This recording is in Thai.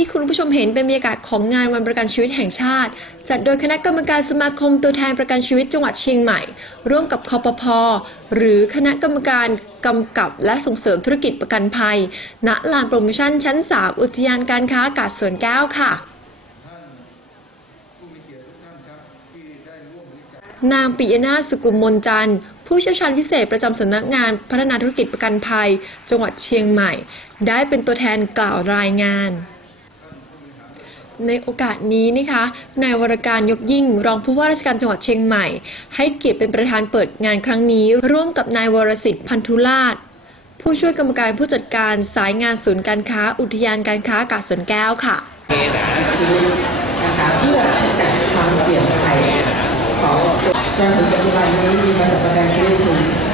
ที่คุณผู้ชมเห็นเป็นบรรยากาศของงานวันประกันชีวิตแห่งชาติ จัดโดยคณะกรรมการสมาคมตัวแทนประกันชีวิตจังหวัดเชียงใหม่ ร่วมกับคอปพหรือคณะกรรมการกำกับและส่งเสริมธุรกิจประกันภัย ณลานโปรโมชั่นชั้น 3 อุทยานการค้าอากาศสวนแก้วค่ะนางปิยนาสุกุมมนจันทร์ผู้เชี่ยวชาญพิเศษประจำสำนักงานพัฒนาธุรกิจประกันภัย จังหวัดเชียงใหม่ ได้เป็นตัวแทนกล่าวรายงาน ในโอกาสนี้นะคะนายวรการยกยิ่ง รองผู้ว่าราชการจังหวัดเชียงใหม่ ให้เกียรติเป็นประธานเปิดงานครั้งนี้ ร่วมกับนายวรสิทธิ์พันธุราชผู้ช่วยกรรมการผู้จัดการสายงานศูนย์การค้า อุทยานการค้าอากาศสวนแก้วค่ะเพื่อจัดความเสี่ยงภัยของจนถึงปัจจุบันนี้มีบริษัทประกันชีวิต